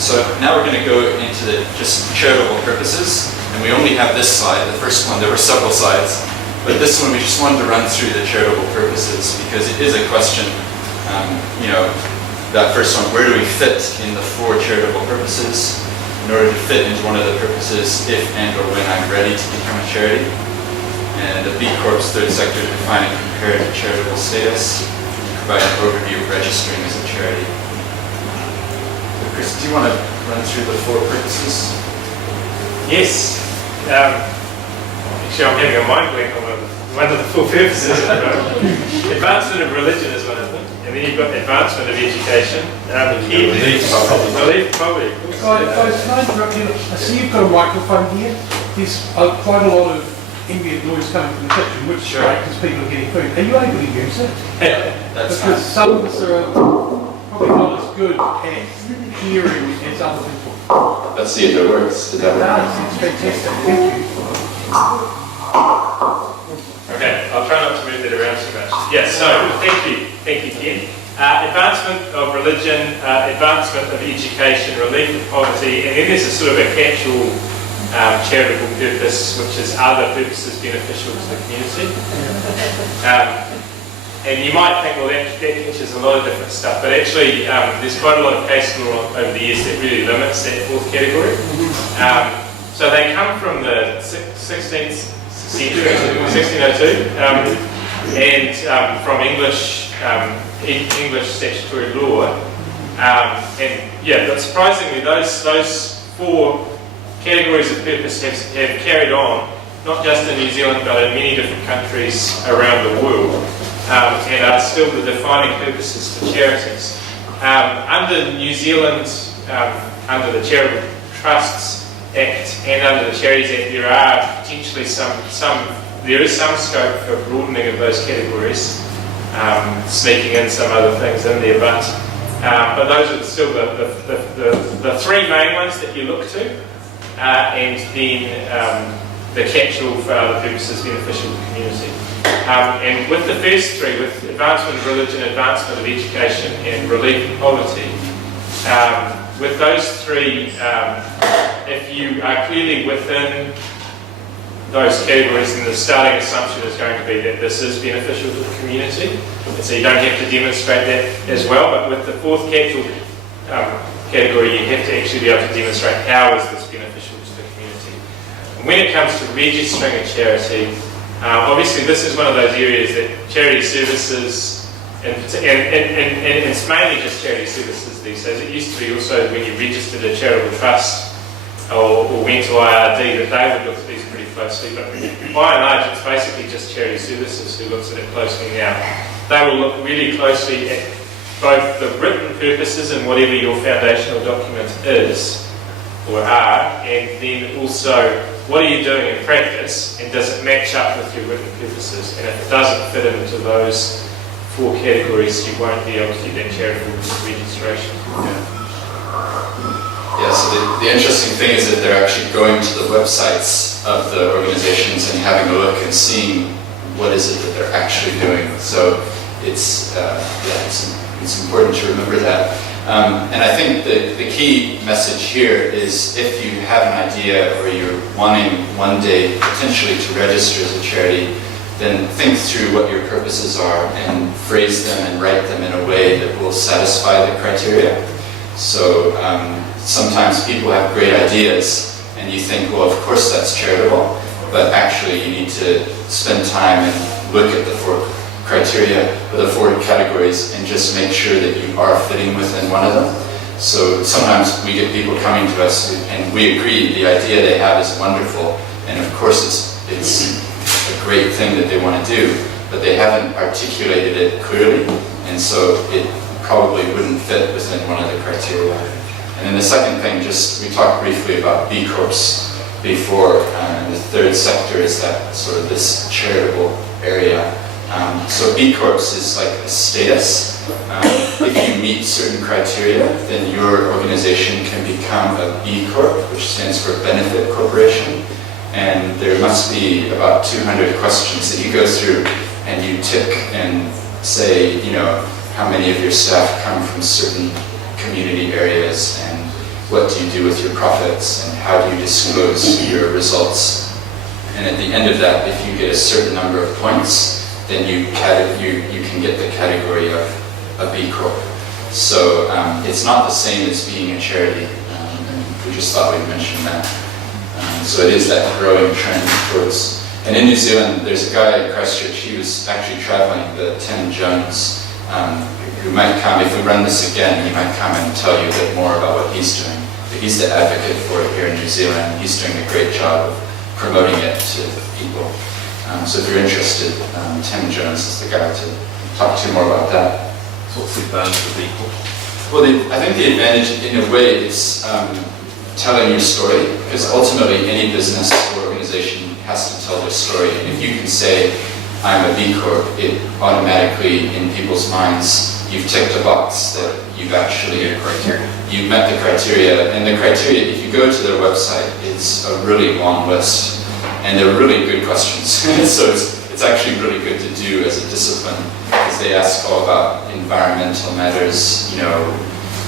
So now we're going to go into the just charitable purposes, and we only have this slide. The first one, there were several slides, but this one we just wanted to run through the charitable purposes because it is a question. That first one, where do we fit in the 4 charitable purposes in order to fit into one of the purposes if and or when I'm ready to become a charity? And the B Corp's third sector, define and compare to charitable status, provide an overview of registering as a charity. Chris, do you want to run through the 4 purposes? Yes. Actually, I'm having a mind blank on one of the 4 purposes. Advancement of religion is one of them. And then you've got advancement of education. Belief, probably. Guys, can I interrupt you? I see you've got a microphone here. There's quite a lot of ambient noise coming from the kitchen, which is great because people are getting food. Are you able to use it? Yeah, that's because fine. some of us are probably not as good at hearing as other people. Let's see if it works. Does that work? It's fantastic. Thank you. Okay, I'll try not to move that around too much. Yes, so thank you, Ken. Advancement of religion, advancement of education, relief of poverty, and then there's a sort of a catch-all charitable purpose, which is other purposes beneficial to the community. And you might think, well, that catches a lot of different stuff, but actually there's quite a lot of case law over the years that really limits that 4th category. So they come from the 16th century, 1602, and from English statutory law. But surprisingly, those 4 categories of purpose have carried on, not just in New Zealand, but in many different countries around the world, and are still the defining purposes for charities. Under New Zealand, under the Charitable Trusts Act and under the Charities Act, there are potentially there is some scope for broadening of those categories, sneaking in some other things in there, but those are still the 3 main ones that you look to, and then the catch-all for other purposes beneficial to the community. And with the first 3, with advancement of religion, advancement of education, and relief of poverty, with those 3, if you are clearly within those categories, then the starting assumption is going to be that this is beneficial to the community, and so you don't have to demonstrate that as well. But with the 4th catch-all category, you have to actually be able to demonstrate how is this beneficial to the community. And when it comes to registering a charity, obviously this is one of those areas that charity services, and it's mainly just charity services these days. It used to be also when you registered a charitable trust or went to IRD that they would look at these pretty closely, but by and large it's basically just charity services who looks at it closely now. They will look really closely at both the written purposes and whatever your foundational document is or are, and then also what are you doing in practice, and does it match up with your written purposes? And if it doesn't fit into those 4 categories, you won't be able to get that charitable registration. Yeah, so the interesting thing is that they're actually going to the websites of the organizations and having a look and seeing what is it that they're actually doing. So it's important to remember that. And I think the key message here is if you have an idea or you're wanting one day potentially to register as a charity, then think through what your purposes are and phrase them and write them in a way that will satisfy the criteria. So sometimes people have great ideas and you think, well, of course that's charitable, but actually you need to spend time and look at the 4 criteria, or the 4 categories, and just make sure that you are fitting within one of them. So sometimes we get people coming to us and we agree the idea they have is wonderful, and of course it's a great thing that they want to do, but they haven't articulated it clearly, and so it probably wouldn't fit within one of the criteria. And then the second thing, we talked briefly about B Corps before, and the 3rd sector is that sort of this charitable area. So B Corps is like a status. If you meet certain criteria, then your organization can become a B Corp, which stands for Benefit Corporation. And there must be about 200 questions that you go through and you tick and say, how many of your staff come from certain community areas, and what do you do with your profits, and how do you disclose your results. And at the end of that, if you get a certain number of points, then you can get the category of a B Corp. So it's not the same as being a charity, and we just thought we'd mention that. So it is that growing trend towards. And in New Zealand, there's a guy at Christchurch, he was actually traveling, the Tim Jones, who might come, if we run this again, he might come and tell you a bit more about what he's doing. But he's the advocate for it here in New Zealand. He's doing a great job of promoting it to people. So if you're interested, Tim Jones is the guy to talk to you more about that. So what's the advantage of people? Well, I think the advantage, in a way, is telling your story, because ultimately any business or organization has to tell their story. And if you can say, I'm a B Corp, it automatically, in people's minds, you've ticked a box that you've actually you've met the criteria. And the criteria, if you go to their website, it's a really long list, and they're really good questions. So it's actually really good to do as a discipline, because they ask all about environmental matters. You know,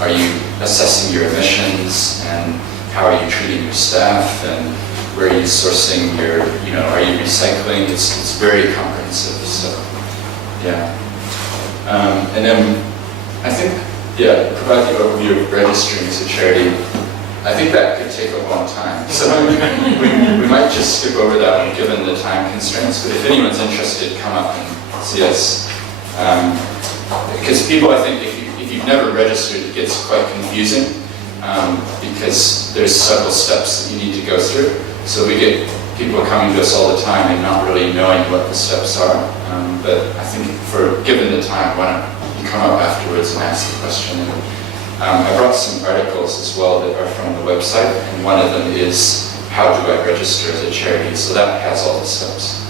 are you assessing your emissions, and how are you treating your staff, and where are you sourcing your, you know, are you recycling? It's very comprehensive. So yeah. And then I think, yeah, provide the overview of registering as a charity. I think that could take a long time. So we might just skip over that one given the time constraints. But if anyone's interested, come up and see us. Because people, I think, if you've never registered, it gets quite confusing because there's several steps that you need to go through. So we get people coming to us all the time and not really knowing what the steps are. But I think given the time, why don't you come up afterwards and ask the question. I brought some articles as well that are from the website, and one of them is, how do I register as a charity? So that has all the steps.